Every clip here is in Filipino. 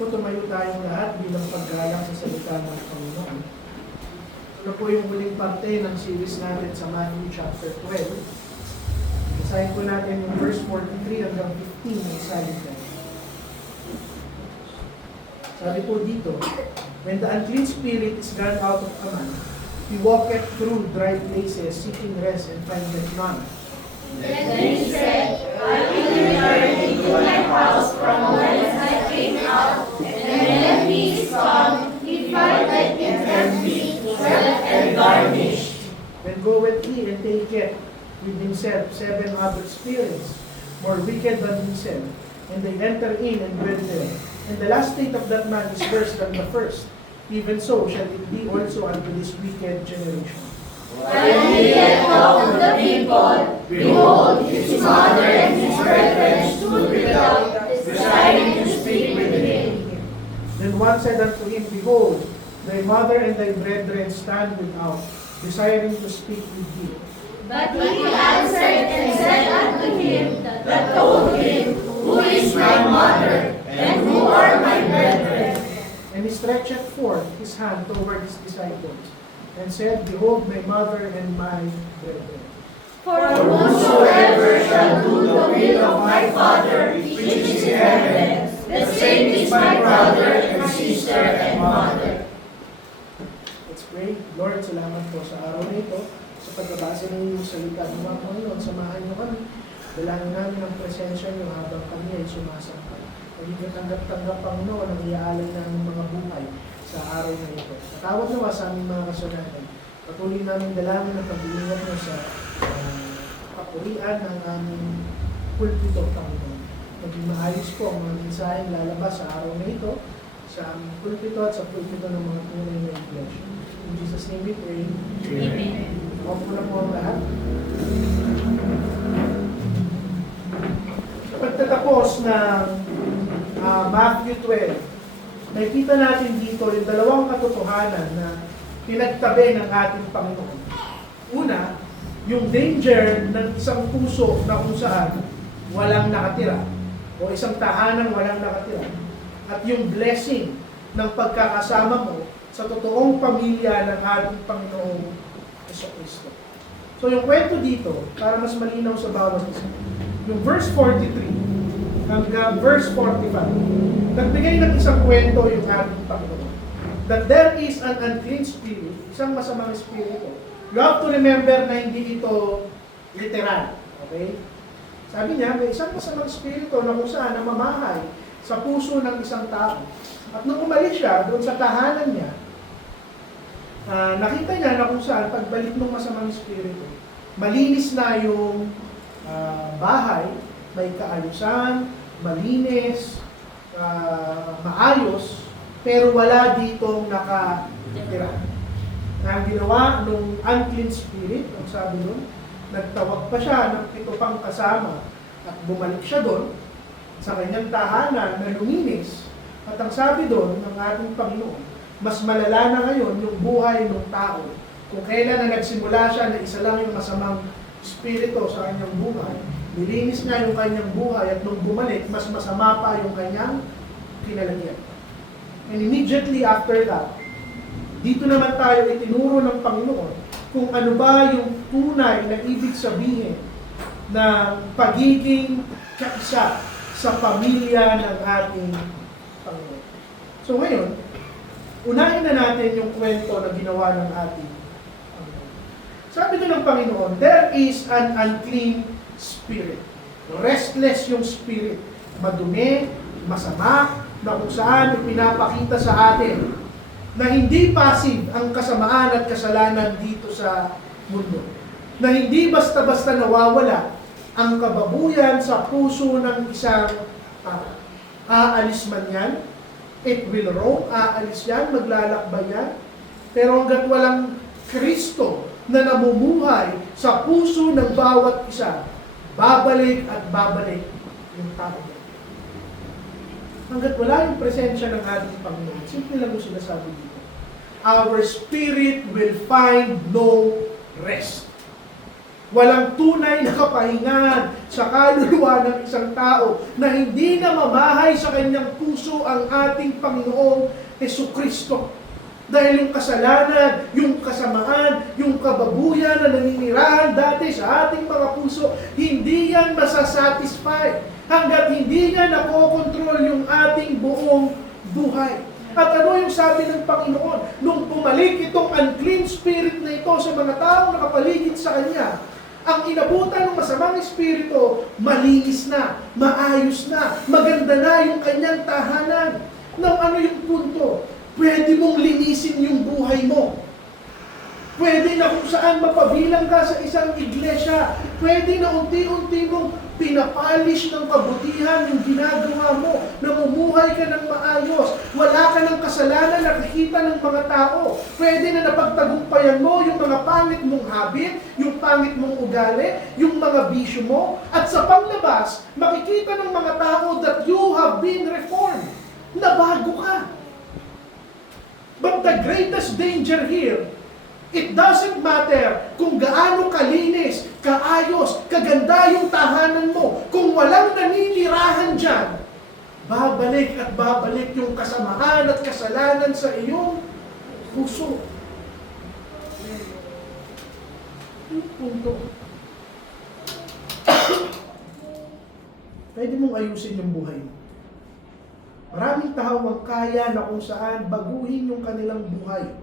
po, tumayo tayong lahat bilang paggalang sa salita ng Panginoon. Ito po yung huling parte ng series natin sa Matthew chapter 12. Basahin po natin yung verse 43 hanggang 15 ng salita. Sabi po dito, when the unclean spirit is gone out of a man, he walketh through dry places, seeking rest, and findeth none. Then he said, I will return into my house from whence I came out, and when he is come, he findeth it empty, swept and garnished. Then goeth he and taketh with himself 7 other spirits, more wicked than himself, and they enter in and dwell there. And the last state of that man is worse than the first. Even so shall it be also unto this wicked generation. When he had talked to the people, behold, his mother and his brethren stood without, desiring to speak with him. Then one said unto him, Behold, thy mother and thy brethren stand without, desiring to speak with thee. But he answered and said unto him that told him, Who is my mother, and who are my brethren? And he stretched forth his hand toward his disciples, and said, Behold my mother and my brethren. For whosoever shall do the will of my Father which is in heaven, the same is my brother and sister and mother. Let's pray. Lord, salamat po sa araw na ito, sa pagbabasa ng iyong salita ng mga Panginoon. Samahan niyo kami. Dalangin namin ang presensya niyo habang kami ay sumasambay. Magiging tanggap-tanggap, Panginoon, ang iaalay ng mga buhay sa araw na ito. Natawad nawa sa aming mga kasalanan. Patuloy namin dalangin ang pag-iingat mo sa kapurian ng aming pulpito, Panginoon. Maging maayos po ang mga mensaheng lalabas sa araw na ito, sa aming pulpito at sa pulpito ng mga tunay na iglesia. In Jesus' name we pray. Amen. Opo na po ang lahat. Sa pagtatapos ng Matthew 12, nakikita natin dito yung dalawang katotohanan na pinagtabi ng ating Panginoon. Una, yung danger ng isang puso na kung saan walang nakatira o isang tahanan walang nakatira. At yung blessing ng pagkakasama mo sa totoong pamilya ng ating Panginoong Jesucristo. So yung kwento dito, para mas malinaw sa bawat isa, yung verse 43 hanggang verse 45, nagbigay ng isang kwento yung ating Panginoon. That there is an unclean spirit, isang masamang espiritu. You have to remember na hindi ito literal. Okay? Sabi niya, may isang masamang espiritu na kung saan namamahay sa puso ng isang tao. At nung umalis siya doon sa tahanan niya, nakita niya na kung saan pagbalik ng masamang espiritu, malinis na yung bahay, may kaayusan, malinis, maayos, pero wala ditong nakatira. Ang ginawa nung unclean spirit, ang sabi nun, nagtawag pa siya ng 7 pang kasama at bumalik siya doon sa kanyang tahanan na luminis. At ang sabi doon ng ating Panginoon, mas malala na ngayon yung buhay ng tao. Kung kailan na nagsimula siya na isa lang yung masamang espiritu sa kanyang buhay, nilinis niya yung kanyang buhay at nung bumalik, mas masama pa yung kanyang kinalagyan. And immediately after that, dito naman tayo itinuro ng Panginoon kung ano ba yung tunay na ibig sabihin ng pagiging kaisa sa pamilya ng ating Panginoon. So ngayon, unahin na natin yung kwento na ginawa ng ating Panginoon. Sabi doon ng Panginoon, there is an unclean spirit. Restless yung spirit. Madumi, masama, na kung saan ipinapakita sa atin na hindi passive ang kasamaan at kasalanan dito sa mundo. Na hindi basta-basta nawawala ang kababuyan sa puso ng isang tao. Aalis man yan, it will roam, aalis yan, maglalakbay yan. Pero hanggat walang Kristo na namumuhay sa puso ng bawat isa, babalik at babalik yung tao. Hanggat wala yung presensya ng ating Panginoon, simple lang yung sinasabi dito. Our spirit will find no rest. Walang tunay na kapahingahan sa kaluluwa ng isang tao na hindi na mamahay sa kanyang puso ang ating Panginoong Hesukristo. Dahil yung kasalanan, yung kasamaan, yung kababuyan na naninirahan dati sa ating mga puso, hindi yan masasatisfy hanggat hindi niya nakokontrol yung ating buong buhay. At ano yung sabi ng Panginoon? Nung bumalik itong unclean spirit na ito sa mga taong nakapaligid sa Kanya, ang inabutan ng masamang espiritu, malinis na, maayos na, maganda na yung kanyang tahanan. Nang ano yung punto? Pwede mong linisin yung buhay mo. Pwede na kung saan mapabilang ka sa isang iglesia. Pwede na unti-unti mong pinapolish ng kabutihan yung ginagawa mo. Namumuhay ka ng maayos. Wala ka ng kasalanan nakikita ng mga tao. Pwede na napagtagumpayan mo yung mga pangit mong habit, yung pangit mong ugali, yung mga bisyo mo. At sa panglabas, makikita ng mga tao that you have been reformed. Nabago ka. But the greatest danger here, it doesn't matter kung gaano kalinis, kaayos, kaganda yung tahanan mo. Kung walang naninirahan dyan, babalik at babalik yung kasamaan at kasalanan sa iyong puso. Yung punto. Pwede mong ayusin yung buhay mo. Maraming tao ang kaya na kung saan baguhin yung kanilang buhay.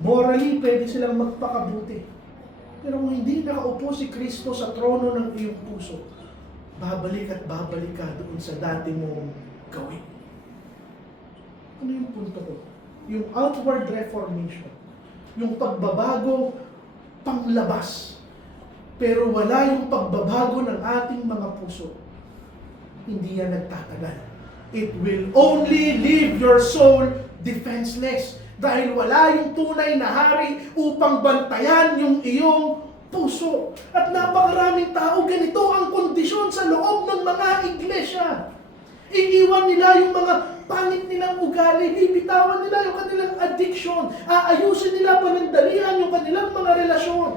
Morally, pwede silang magpakabuti. Pero kung hindi nakaupo si Kristo sa trono ng iyong puso, babalik at babalik ka doon sa dati mong gawin. Ano yung punto ko? Yung outward reformation. Yung pagbabago panglabas. Pero wala yung pagbabago ng ating mga puso. Hindi yan nagtatagal. It will only leave your soul defenseless. Dahil wala yung tunay na hari upang bantayan yung iyong puso. At napakaraming tao, ganito ang kondisyon sa loob ng mga iglesia. Iiwan nila yung mga pangit nilang ugali, bibitawan nila yung kanilang addiction, aayusin nila panandalian yung kanilang mga relasyon.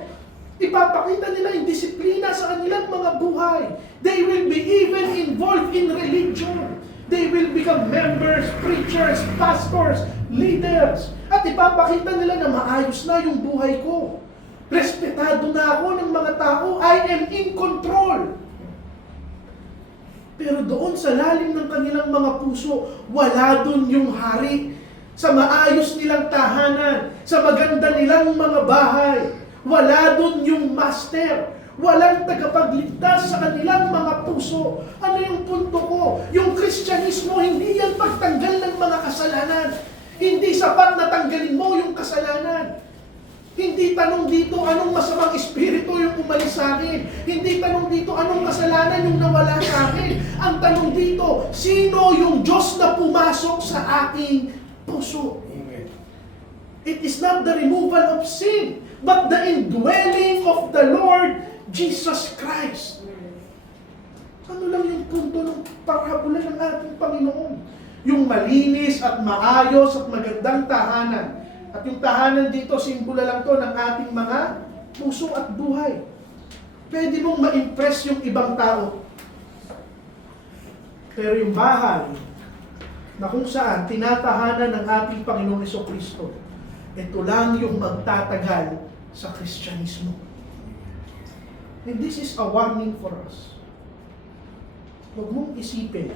Ipapakita nila yung disiplina sa kanilang mga buhay. They will be even involved in religion. They will become members, preachers, pastors, leaders. At ipapakita nila na maayos na yung buhay ko. Respetado na ako ng mga tao. I am in control. Pero doon sa lalim ng kanilang mga puso, wala doon yung hari. Sa maayos nilang tahanan, sa maganda nilang mga bahay, wala doon yung master. Walang tagapagligtas sa kanilang mga puso. Ano yung punto ko? Yung Kristyanismo, hindi yan pagtanggal ng mga kasalanan. Hindi sapat na tanggalin mo yung kasalanan. Hindi tanong dito anong masamang espiritu yung umalis sa akin. Hindi tanong dito anong kasalanan yung nawala sa akin. Ang tanong dito, sino yung Diyos na pumasok sa aking puso? Amen. It is not the removal of sin, but the indwelling of the Lord Jesus Christ. Ano lang yung punto ng panghabulan ng ating Panginoon? Yung malinis at maayos at magandang tahanan. At yung tahanan dito, simbolo lang to ng ating mga puso at buhay. Pwede mong ma-impress yung ibang tao. Pero yung bahay, na kung saan tinatahanan ng ating Panginoong Hesukristo, ito lang yung magtatagal sa Kristyanismo. And this is a warning for us. Huwag mong isipin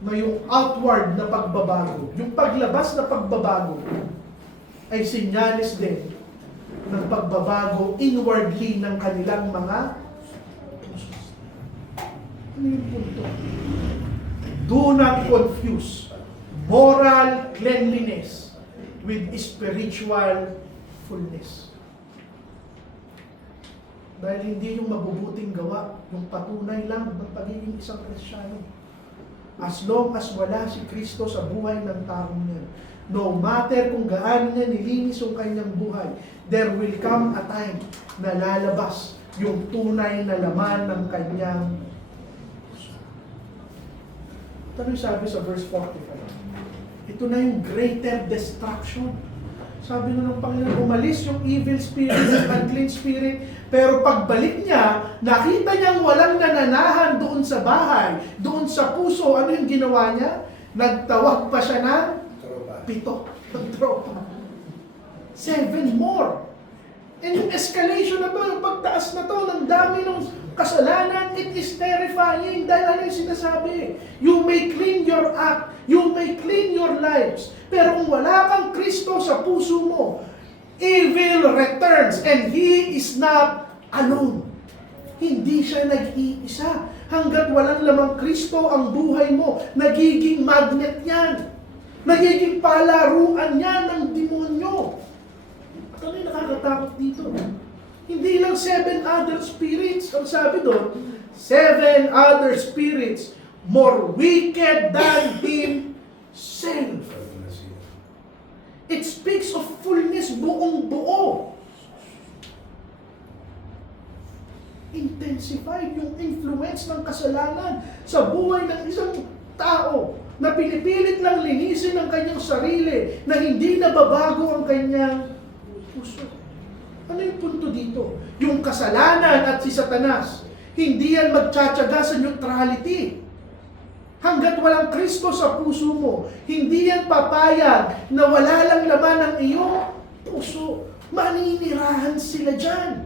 na yung outward na pagbabago, yung paglabas na pagbabago, ay senyales din ng pagbabago inwardly ng kanilang mga puso. Ano yung punto? Do not confuse moral cleanliness with spiritual fullness. Dahil hindi yung mabubuting gawa, yung patunay lang ng pagiging isang Kristiyano. As long as wala si Kristo sa buhay ng taong yan, no matter kung gaano niya nilinis yung kanyang buhay, there will come a time na lalabas yung tunay na laman ng kanyang puso. Ito yung sabi sa verse 45. Ito na yung greater destruction. Sabi nga ng Panginoon, umalis yung evil spirit, yung unclean spirit, pero pagbalik niya, nakita niyang walang nananahan doon sa bahay, doon sa puso. Ano yung ginawa niya? Nagtawag pa siya ng 7 ng tropa. 7 more. And yung escalation na to, yung pagtaas na to, ng dami ng kasalanan, it is terrifying. Dahil ano yung sinasabi? You may clean your act, you may clean your lives, pero kung wala kang Kristo sa puso mo, evil returns, and He is not alone. Hindi siya nag-iisa. Hanggat walang lamang Kristo ang buhay mo, nagiging magnet yan. Nagiging palaruan yan ng demonyo. At ano yung nakakatakot dito? Hindi lang 7 other spirits. Ang sabi doon, 7 other spirits more wicked than himself. It speaks of fullness, buong buo. Intensified yung influence ng kasalanan sa buhay ng isang tao na pinipilit lang linisin ang kanyang sarili, na hindi nababago ang kanyang puso. Ano yung punto dito? Yung kasalanan at si Satanas, hindi yan magtsatsaga sa neutrality. Hanggat walang Kristo sa puso mo, hindi yan papayag na wala lang laman ang iyong puso. Maninirahan sila dyan.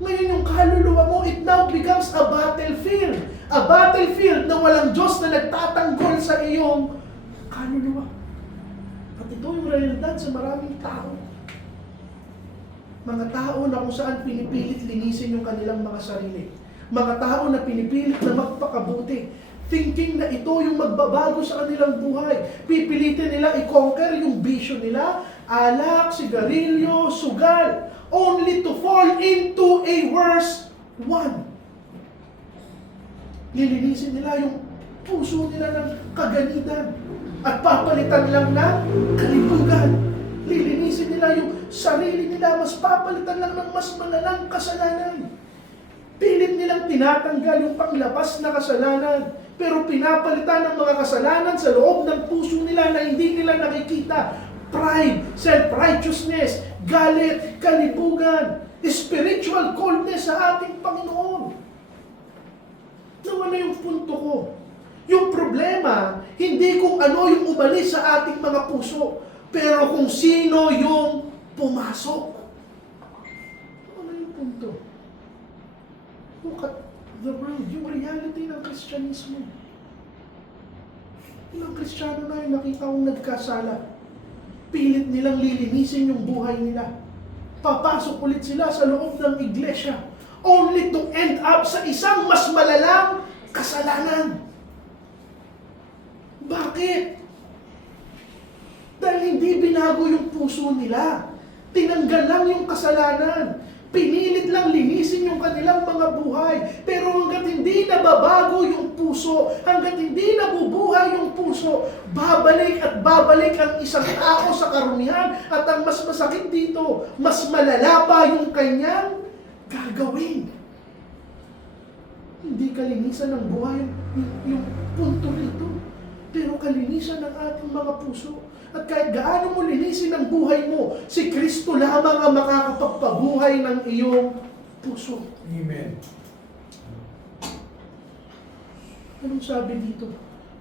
Ngayon yung kaluluwa mo, it now becomes a battlefield. A battlefield na walang Diyos na nagtatanggol sa iyong kaluluwa. At ito yung realidad sa maraming tao. Mga tao na kung saan pinipilit linisin yung kanilang mga sarili. Mga tao na pinipilit na magpakabuti. Thinking na ito yung magbabago sa kanilang buhay. Pipilitin nila i-conquer yung bisyo nila, alak, sigarilyo, sugal, only to fall into a worse one. Lilinisin nila yung puso nila ng kaganitan at papalitan lang ng kalibugan. Lilinisin nila yung sarili nila, mas papalitan lang ng mas malalang kasalanan. Pilit nilang tinatanggal yung panglabas na kasalanan, pero pinapalitan ng mga kasalanan sa loob ng puso nila na hindi nila nakikita. Pride, self-righteousness, galit, kalibugan, spiritual coldness sa ating Panginoon. Ano yung punto ko? Yung problema, hindi kung ano yung umalis sa ating mga puso, pero kung sino yung pumasok. Ano yung punto? Look at the world, yung reality ng Kristyanismo. Ilang Kristiyano na yung nakita kong nagkasala. Pilit nilang lilinisin yung buhay nila. Papasok ulit sila sa loob ng iglesia, only to end up sa isang mas malalang kasalanan. Bakit? Dahil hindi binago yung puso nila. Tinanggal lang yung kasalanan. Pinilit lang linisin yung kanilang mga buhay. Pero hanggat hindi nababago yung puso, hanggat hindi nabubuhay yung puso, babalik at babalik ang isang tao sa karumihan. At ang mas masakit dito, mas malala pa yung kanyang gagawin. Hindi kalinisan ng buhay yung punto rito, pero kalinisan ng ating mga puso. At kahit gaano mo linisin ang buhay mo, si Kristo lamang ang makakapagpabuhay ng iyong puso. Amen. Anong sabi dito?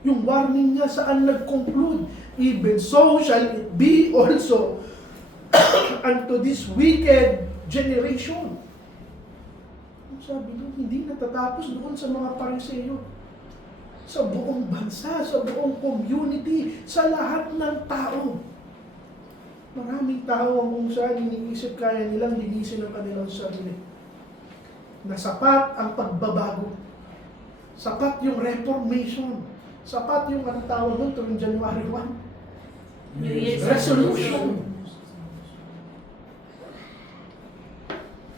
Yung warning niya saan nag-conclude? Even so shall it be also unto this wicked generation. Anong sabi doon? Hindi natatapos doon sa mga Pariseo. Sa buong bansa, sa buong community, sa lahat ng tao. Maraming tao ang kung saan iniisip kaya nilang linisin ang kanilang sarili. Na sapat ang pagbabago. Sapat yung reformation. Sapat yung anong tawag doon tuwing January 1. New Year's Resolution.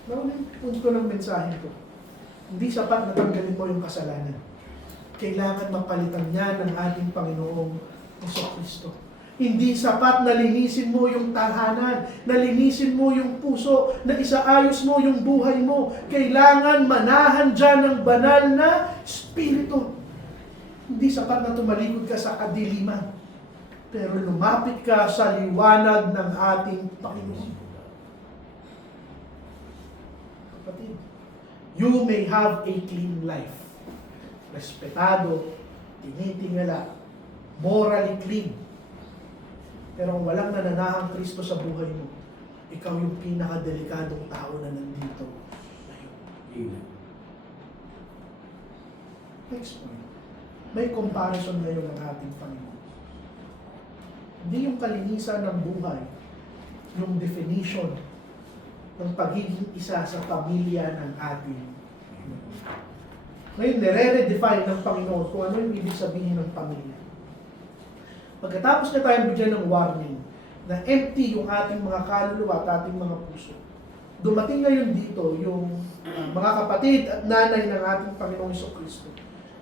Ano yung punto ng mensahe ko? Hindi sapat na tanggalin mo yung kasalanan. Kailangan mapalitan niya ng ating Panginoong Jesucristo. Hindi sapat na linisin mo yung tahanan, na linisin mo yung puso, na isaayos mo yung buhay mo. Kailangan manahan dyan ng banal na Espiritu. Hindi sapat na tumalikod ka sa kadiliman. pero lumapit ka sa liwanag ng ating Panginoon. Kapatid, you may have a clean life. Respetado, tinitingala, morally clean. Pero kung walang nananahang Kristo sa buhay mo, ikaw yung pinakadelikadong tao na nandito ngayon. Next point. May comparison ngayon ng ating Panginoon. Hindi yung kalinisan ng buhay, yung definition ng pagiging isa sa pamilya ng ating Panginoon. Ngayon, nire-redefine ng Panginoon kung ano yung ibig sabihin ng pamilya. Pagkatapos na tayong bigyan ng warning na empty yung ating mga kaluluwa at ating mga puso, dumating ngayon dito yung mga kapatid at nanay ng ating Panginoong Jesucristo.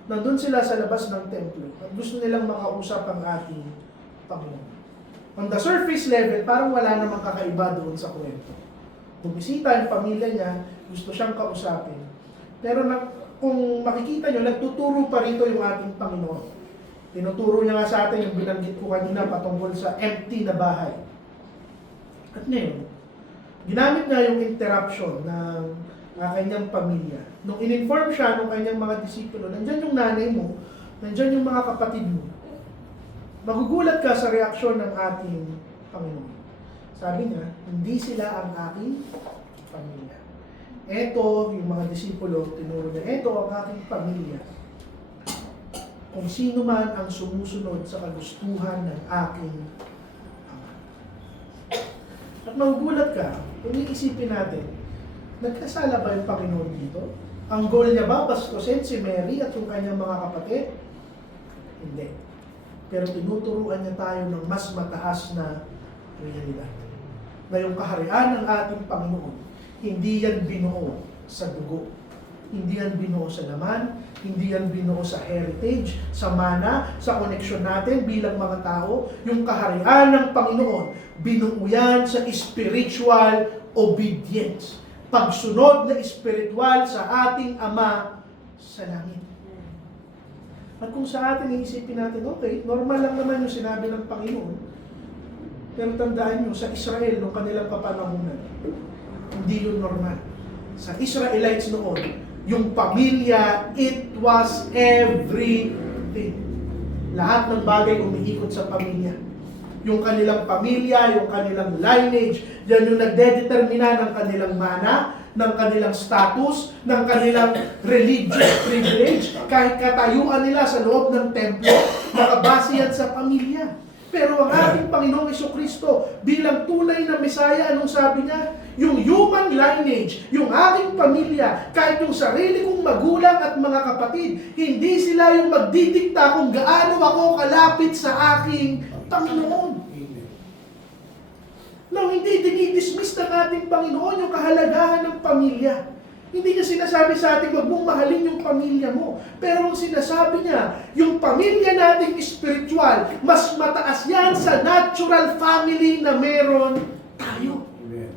Nandun sila sa labas ng templo at gusto nilang makausap ang ating Panginoon. On the surface level, parang wala namang kakaiba doon sa kwento. Bumisita yung pamilya niya, gusto siyang kausapin. Pero kung makikita nyo, nagtuturo pa rito yung ating Panginoon. Tinuturo niya nga sa atin yung binanggit ko kanina patungkol sa empty na bahay. At ngayon, ginamit niya yung interruption ng kanyang pamilya. Nung in-inform siya ng kanyang mga disipulo, nandyan yung nanay mo, nandyan yung mga kapatid mo. Magugulat ka sa reaksyon ng ating Panginoon. Sabi niya, hindi sila ang aking pamilya. Eto, yung mga disipulo, tinuro niya, eto ang aking pamilya. Kung sino man ang sumusunod sa kagustuhan ng aking Ama. At magugulat ka, kung iisipin natin, nagkasala ba yung Panginoon dito? Ang goal niya ba, bastusin si Mary at yung kanyang mga kapatid? Hindi. Pero tinuturuan niya tayo ng mas mataas na realidad. Na yung kaharian ng ating Panginoon, hindi yan binuo sa dugo. Hindi yan binuo sa laman, hindi yan binuo sa heritage, sa mana, sa koneksyon natin bilang mga tao. Yung kaharian ng Panginoon, binuo yan sa spiritual obedience. Pagsunod na spiritual sa ating Ama sa langit. At kung sa atin iisipin natin, okay, normal lang naman yung sinabi ng Panginoon. Pero tandaan nyo, sa Israel, nung kanilang kapanahunan, hindi yun normal. Sa Israelites noon, yung pamilya, it was everything. Lahat ng bagay umiikot sa pamilya. Yung kanilang pamilya, yung kanilang lineage, yan yung nagdedetermina ng kanilang mana, ng kanilang status, ng kanilang religious privilege, kahit katayuan nila sa loob ng templo, nakabase yan sa pamilya. Pero ang ating Panginoong Jesucristo, bilang tunay na Mesaya, anong sabi niya? Yung human lineage, yung aking pamilya, kahit yung sarili kong magulang at mga kapatid, hindi sila yung magdidikta kung gaano ako kalapit sa aking Panginoon. Now, hindi dinidismiss ng ating Panginoon yung kahalagahan ng pamilya. Hindi niya sinasabi sa atin, wag mong mahalin yung pamilya mo. Pero ang sinasabi niya, yung pamilya nating spiritual, mas mataas yan sa natural family na meron tayo. Amen.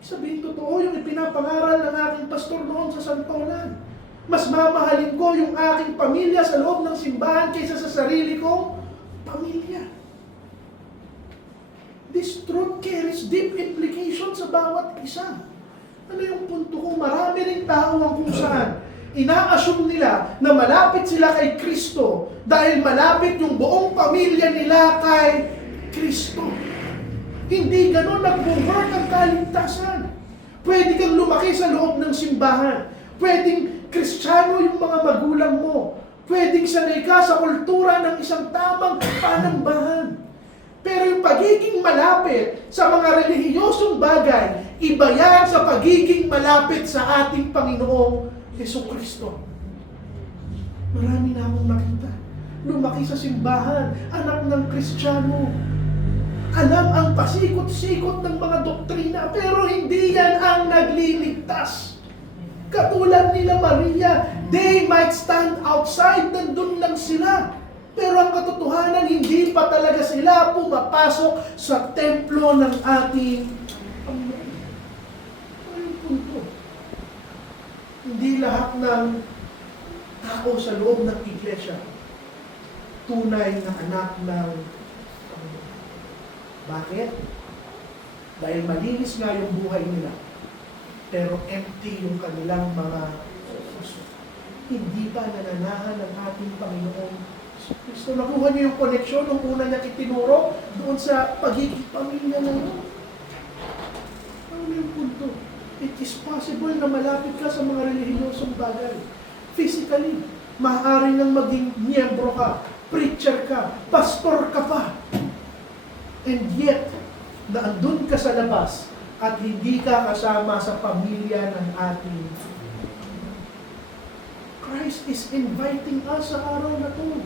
Sabihin totoo yung ipinapangaral ng aking pastor noon sa Santolan. Mas mamahalin ko yung aking pamilya sa loob ng simbahan kaysa sa sarili kong pamilya. This truth carries deep implications sa bawat isa. Ano yung punto ko? Marami rin tao ang kung saan ina-assume nila na malapit sila kay Kristo dahil malapit yung buong pamilya nila kay Kristo. Hindi ganun nag-work ang kaligtasan. Pwede kang lumaki sa loob ng simbahan. Pwedeng Kristiyano yung mga magulang mo. Pwedeng sanay ka sa kultura ng isang tamang panambahan. Pero yung pagiging malapit sa mga relihiyosong bagay, iba yan sa pagiging malapit sa ating Panginoong Jesucristo. Marami na akong nakita. Lumaki sa simbahan, anak ng Kristiyano. Alam ang pasikot-sikot ng mga doktrina, pero hindi yan ang nagliligtas. Katulad nila Maria, they might stand outside, nandun lang sila. Pero ang katotohanan, hindi pa talaga sila pumapasok sa templo ng ating Panginoon. Ano yung punto? Hindi lahat ng tao sa loob ng iglesia tunay na anak ng Bakit? Dahil malinis nga yung buhay nila, pero empty yung kanilang mga puso. Hindi ba nananahan ng ating Panginoon Kristo? Nakuha niyo yung koneksyon nung una niya itinuro doon sa pagiging pamilya na yun. Ano yung punto? It is possible na malapit ka sa mga relihiyosong bagay. Physically, maaari nang maging miyembro ka, preacher ka, pastor ka pa. And yet, naandun ka sa labas at hindi ka kasama sa pamilya ng ating Christ is inviting us sa araw na to.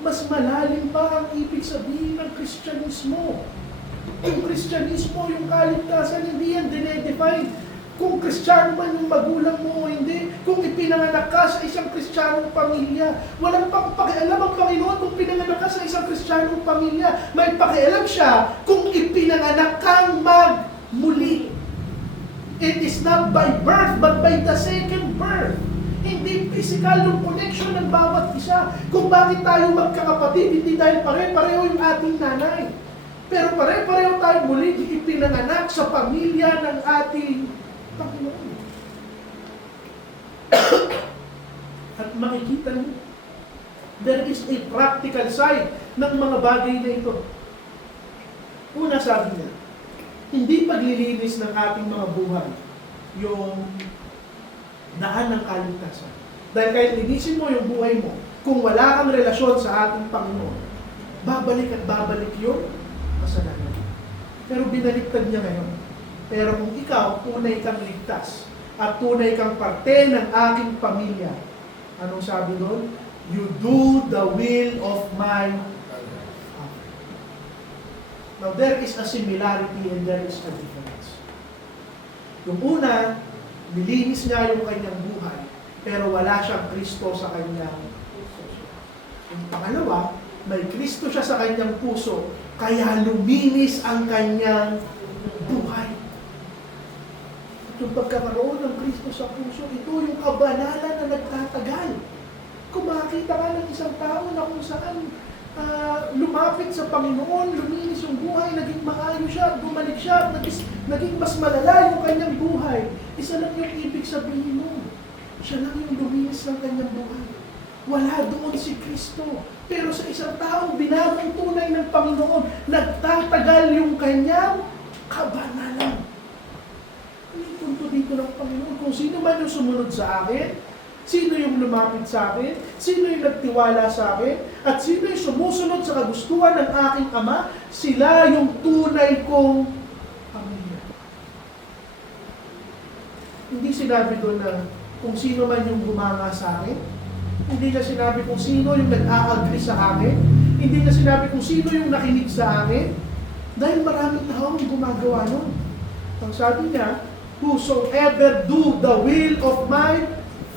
Mas malalim pa ang ibig sabihin ng Kristyanismo. Yung Kristyanismo, yung kaligtasan, hindi yan dinedefine. Kung Kristiyano man yung magulang mo o hindi, kung ipinanganak ka sa isang Kristiyanong pamilya, walang pang pakialam ang Panginoon kung pinanganak ka sa isang Kristiyanong pamilya. May pakialam siya kung ipinanganak kang magmuli. It is not by birth, but by the second birth. Hindi physical yung connection ng bawat isa. Kung bakit tayo magkakapatid, hindi dahil pare-pareho yung ating nanay. Pero pare-pareho tayo muli ipinanganak sa pamilya ng ating Panginoon. At makikita niyo, there is a practical side ng mga bagay na ito. Una, sabi niya, hindi paglilinis ng ating mga buhay yung daan ng kaligtasan. Dahil kahit linisin mo yung buhay mo, kung wala kang relasyon sa ating Panginoon, babalik at babalik yung kasalanan. Pero binaliktad niya ngayon. Pero kung ikaw, tunay kang ligtas at tunay kang parte ng aking pamilya, anong sabi doon? You do the will of my Father. Now, there is a similarity and there is a difference. Yung una, nilinis niya yung kanyang buhay, pero wala siyang Kristo sa kanyang puso. Yung pangalawa, may Kristo siya sa kanyang puso, kaya luminis ang kanyang buhay. At yung pagkakaroon ng Kristo sa puso, ito yung kabanalan na nagtatagal. Kung makakita ka ng isang tao na kung saan lumapit sa Panginoon, luminis yung buhay, naging maayos siya, bumalik siya, naging mas malala yung kanyang buhay. Isa lang yung ibig sabihin mo. Siya lang yung luminis ng kanyang buhay. Wala doon si Kristo. Pero sa isang taong binagong tunay ng Panginoon, nagtatagal yung kanyang kabanalan. Ano yung punto dito ng Panginoon? Kung sino man yung sumunod sa akin, sino yung lumapit sa akin, sino yung nagtiwala sa akin, at sino yung sumusunod sa kagustuhan ng aking Ama, sila yung tunay kong pamilya. Hindi sinabi doon na kung sino man yung gumanga sa akin, hindi na sinabi kung sino yung nag-a-agree sa akin, hindi na sinabi kung sino yung nakinig sa akin, dahil maraming tao yung gumagawa nun. Ang sabi niya, whosoever do the will of my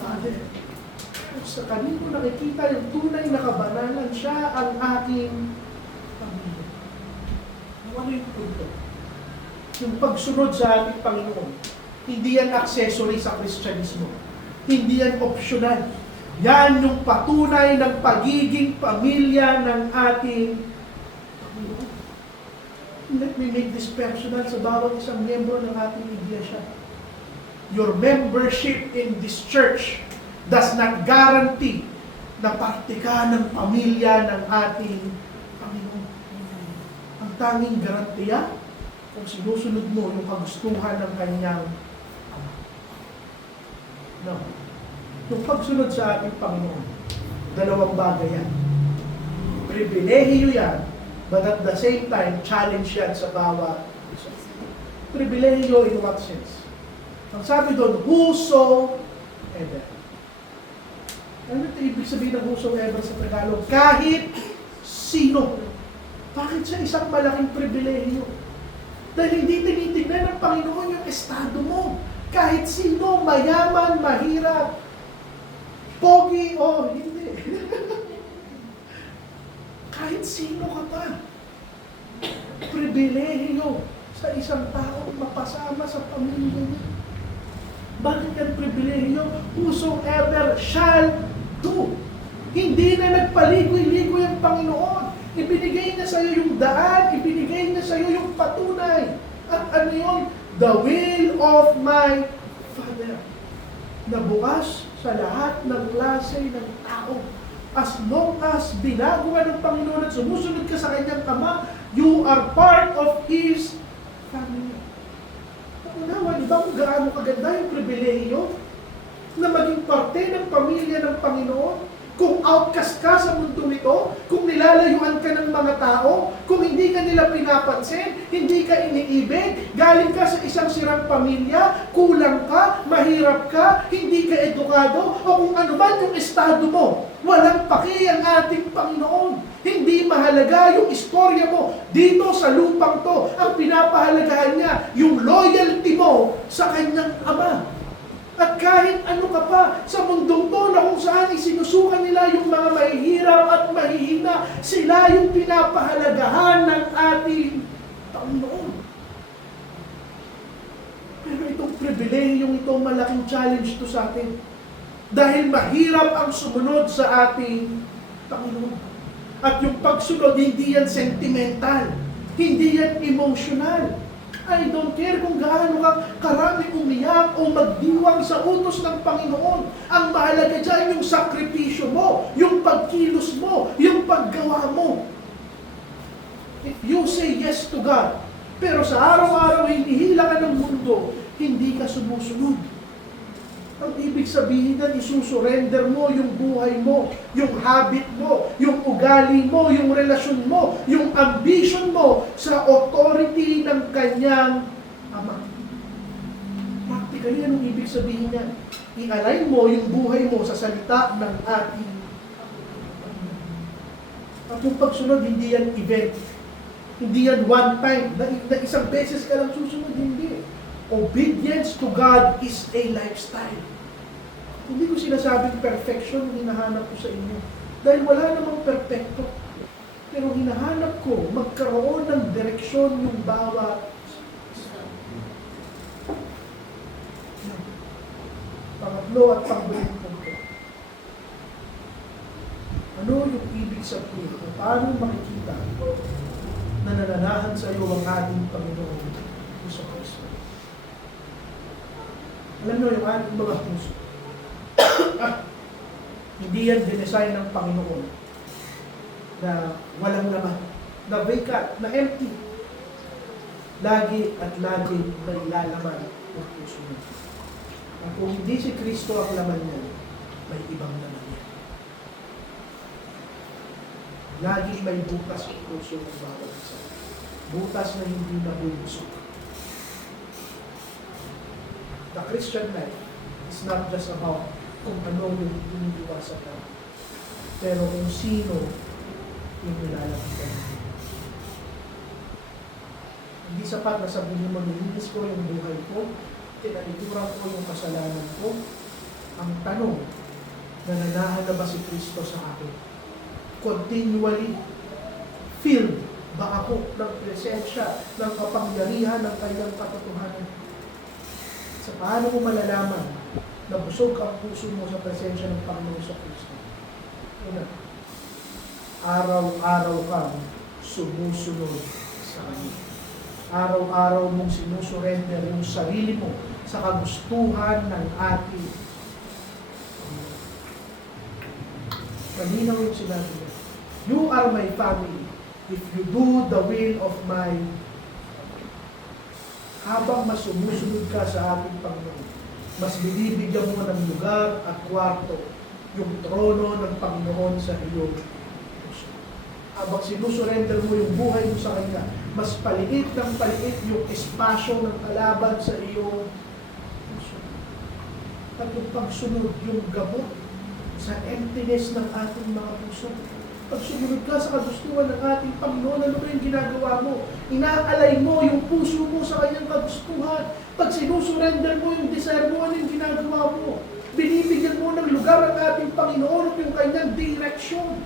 Father. Sa kanino nakikita yung tunay na kabanalan, siya ang aking pamilya. Ano yung punto? Yung pagsunod sa ating Panginoon, hindi yan accessory sa Kristyanismo. Hindi yan optional. Yan yung patunay ng pagiging pamilya ng ating Panginoon. Let me make this personal sa bawat isang miyembro ng ating iglesia. Your membership in this church does not guarantee na parte ka ng pamilya ng ating Panginoon. Ang tanging garantiya, kung sinusunod mo yung kagustuhan ng kanyang Ama. No. Yung pagsunod sa ating Panginoon, dalawang bagay yan. Pribilehiyo yan, but at the same time, challenge yan sa bawat isa. Pribilehiyo in what sense? Ang sabi doon, whosoever. Ano ito ibig sabihin ng whosoever sa Tagalog? Kahit sino. Bakit siya isang malaking pribilehiyo? Dahil hindi tinitignan ng Panginoon yung estado mo. Kahit sino, mayaman, mahirap, pogi o hindi. Kahit sino ka pa. Pribilehiyo sa isang taong mapasama sa pamilya niya. Bakit yan pribilehiyo? Whosoever shall do. Hindi na nagpaligoy-ligoy ang Panginoon. Ibinigay niya sa'yo yung daan, ibinigay niya sa'yo yung patunay. At ano yun? The will of my Father. Na bukas sa lahat ng klase ng tao. As long as binago ka ng Panginoon at sumusunod ka sa kanyang Ama, you are part of His family. Unawa, di ba kung gaano kaganda yung pribilehiyo na maging parte ng pamilya ng Panginoon? Kung outcast ka sa mundo nito, kung nilalayuan ka ng mga tao, kung hindi ka nila pinapansin, hindi ka iniibig, galing ka sa isang sirang pamilya, kulang ka, mahirap ka, hindi ka edukado, o kung ano man yung estado mo, walang paki ang ating Panginoon. Hindi mahalaga yung istorya mo dito sa lupang to. Ang pinapahalagahan niya, yung loyalty mo sa kanyang Ama. At kahit ano ka pa sa mundong to na kung saan isinusukan nila yung mga mahihirap at mahihina, sila yung pinapahalagahan ng ating Panginoon. Pero itong pribilehiyong ito, malaking challenge to sa atin. Dahil mahirap ang sumunod sa ating Panginoon. At yung pagsunod, hindi yan sentimental. Hindi yan emotional. I don't care kung gaano ka karami umiyak o magdiwang sa utos ng Panginoon. Ang mahalaga dyan yung sakripisyo mo, yung pagkilos mo, yung paggawa mo. If you say yes to God, pero sa araw-araw hinihila ka ng mundo, hindi ka sumusunod. Ang ibig sabihin na isusurrender mo yung buhay mo, yung habit mo, yung ugali mo, yung relasyon mo, yung ambition mo sa authority ng kanyang Ama. Practically, anong ibig sabihin niya? I-align mo yung buhay mo sa salita ng ating Panginoon. At yung pagsunod, hindi yan event. Hindi yan one time. Na isang beses ka lang susunod, hindi. Obedience to God is a lifestyle. Hindi ko sinasabing perfection hinahanap ko sa inyo. Dahil wala namang perfecto. Pero hinahanap ko magkaroon ng direksyon yung bawat isa. Pangatlo at panghuling punto. Ano yung ibig sabihin? Paano makikita na nananahan sa iyo ang ating Panginoon Hesus Kristo? Alam nyo yung ating mga puso. Hindi yan dinesign ng Panginoon na walang laman, na vacant, na empty. Lagi at lagi may lalaman ang puso mo. At kung hindi si Kristo ang laman niya, may ibang laman niya. Lagi may butas ang puso ng bawat isa. Butas na hindi nabubusok. The Christian life is not just about kung ano yung iniiwasan ka, pero kung sino yung nilalapitan. Hindi sapat na sabihin mo, nilinis ko yung buhay ko, tinalikuran ko yung kasalanan ko. Ang tanong, nananahan na ba si Kristo sa akin? Continually filled ba ako ng presensya, ng kapangyarihan, ng kanyang katotohanan? Sa paano mo malalaman na busog ang puso mo sa presensya ng Panginoon sa Kristo? Una, araw-araw kang sumusunod sa Kanya. Araw-araw mong sinusurrender yung sarili mo sa kagustuhan ng ating Panginoon. Malinaw yung sinabi niya. You are my family if you do the will of my habang mas sumusunod ka sa ating Panginoon, mas binibigyan mo ng lugar at kwarto yung trono ng Panginoon sa iyong puso. Habang sinusurrender mo yung buhay mo sa Kanya, mas paliit ng paliit yung espasyo ng kalaban sa iyong puso. At yung pagsunod, yung gamot sa emptiness ng ating mga puso. Pag sumunod ka sa kagustuhan ng ating Panginoon, ano ba yung ginagawa mo? Inaalay mo yung puso mo sa kanyang kagustuhan. Pag sinusurrender mo yung desire mo, ano yung ginagawa mo? Binibigyan mo ng lugar ang ating Panginoon at yung kanyang direksyon.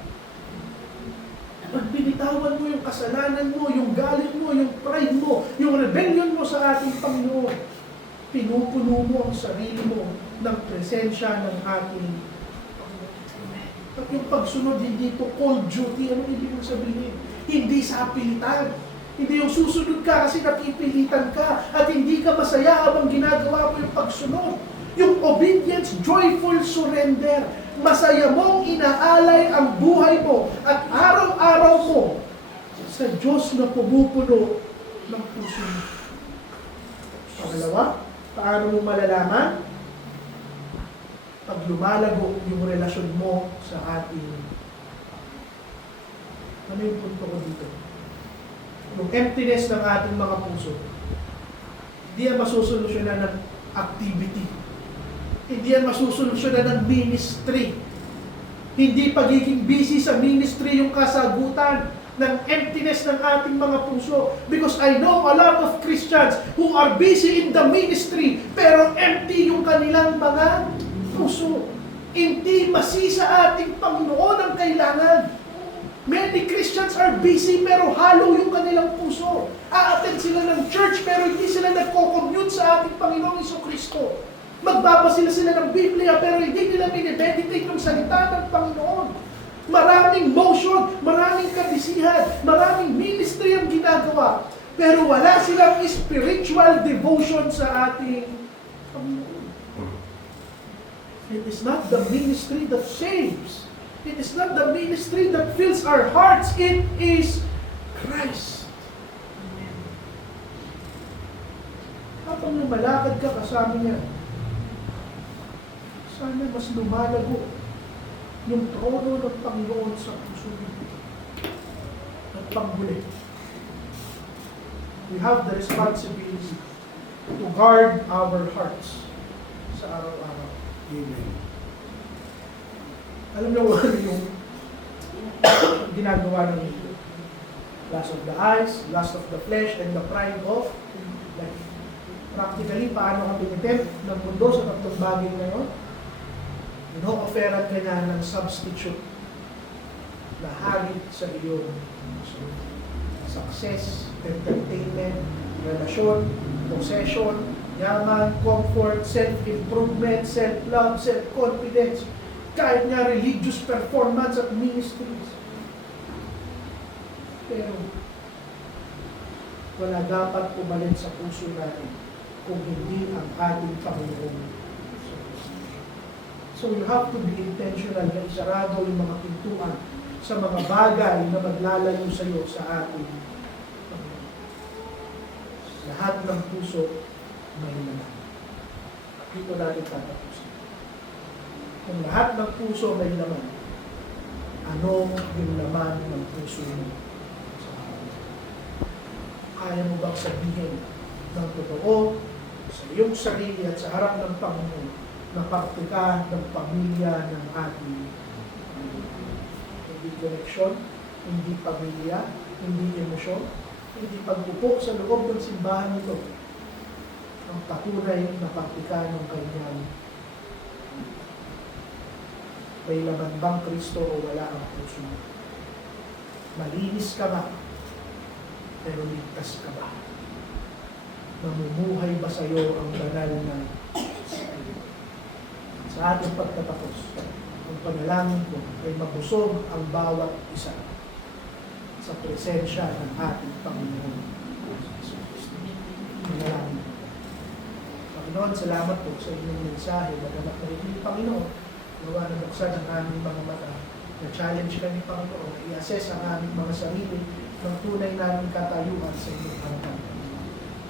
Pag binitawan mo yung kasalanan mo, yung galit mo, yung pride mo, yung rebellion mo sa ating Panginoon, pinupuno mo ang sarili mo ng presensya ng ating Panginoon. At yung pagsunod, hindi po cold duty. Ano ibig mong sabihin? Hindi sa pilitan. Hindi yung susunod ka kasi napipilitan ka at hindi ka masaya habang ginagawa mo yung pagsunod. Yung obedience, joyful surrender. Masaya mong inaalay ang buhay mo at araw-araw mo sa Diyos na pumupuno ng puso mo. Pangalawa, paano mo malalaman? Pag lumalago yung relasyon mo sa ating. Ano yung punto ko dito? Yung emptiness ng ating mga puso, hindi yan masusolusyonan ng activity. Hindi yan masusolusyonan ng ministry. Hindi pagiging busy sa ministry yung kasagutan ng emptiness ng ating mga puso. Because I know a lot of Christians who are busy in the ministry, pero empty yung kanilang mga puso. Hindi masisa ating Panginoon ang kailangan. Many Christians are busy pero hollow yung kanilang puso. A-attend sila ng church pero hindi sila nagko-commute sa ating Panginoong Jesucristo. Magbabasa sila ng Biblia pero hindi nila minimeditate yung salita ng Panginoon. Maraming motion, maraming kabisihan, maraming ministry ang ginagawa. Pero wala silang spiritual devotion sa ating Panginoon. It is not the ministry that saves. It is not the ministry that fills our hearts. It is Christ. Amen. Habang lumalakad ka kasama niya, sana mas lumalago yung trono ng Panginoon sa puso mo. At panghuli, we have the responsibility to guard our hearts sa araw-araw. Amen. Alam niyo ano yung ginagawa ng lust of the eyes, lust of the flesh, and the pride of life. Practically, paano ka tinitempt ng mundo sa tatlong bagay na yun? Ino-offeran ka niya ng substitute na halit sa iyong success, entertainment, relasyon, possession, yaman, comfort, self-improvement, self-love, self-confidence, kahit nga religious performance at ministries. Pero wala dapat pumalit sa puso natin kung hindi ang ating Panginoon. So you have to be intentional na isarado yung mga pintuan sa mga bagay na maglalayo sa iyo sa ating Panginoon. Lahat ng puso may laman. Dito natin tatapusin. Kung lahat ng puso may laman, ano yung laman ng puso mo sa akin? Kaya mo bang sabihin ng totoo sa iyong sarili at sa harap ng Panginoon na parte ka ng pamilya ng ating hindi koneksyon, hindi pamilya, hindi emosyon, hindi pagpupo sa loob ng simbahan nito ang patunay na parte ka ng kanyang may laman bang Kristo o wala ang puso mo? Malinis ka ba? Pero ligtas ka ba? Namumuhay ba sa iyo ang banal na Espiritu? Sa ating pagtatapos, ang panalangin ko ay mabusog ang bawat isa sa presensya ng ating Panginoon. Manalangin. Panginoon, salamat po sa inyong mensahe. Maganak na rin yung Panginoon. Gawa na buksan ang aming mga mata. Na-challenge kami, Panginoon, na i-assess ang aming mga sarili ng tunay naming katayuan sa inyong harapan.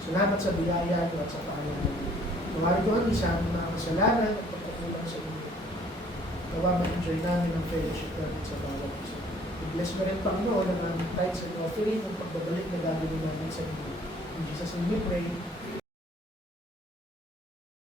Salamat sa biyaya at sa paayanan. Tuwari ko ang isa ng mga kasalanan at pagkakulang sa inyo. Gawa ma-enjoy namin ang fellowship namin sa bawat isa. I-bless mo rin, Panginoon, ang aming tithes and offering ng pagbabalik na gagawin namin sa inyo. In Jesus' name we pray.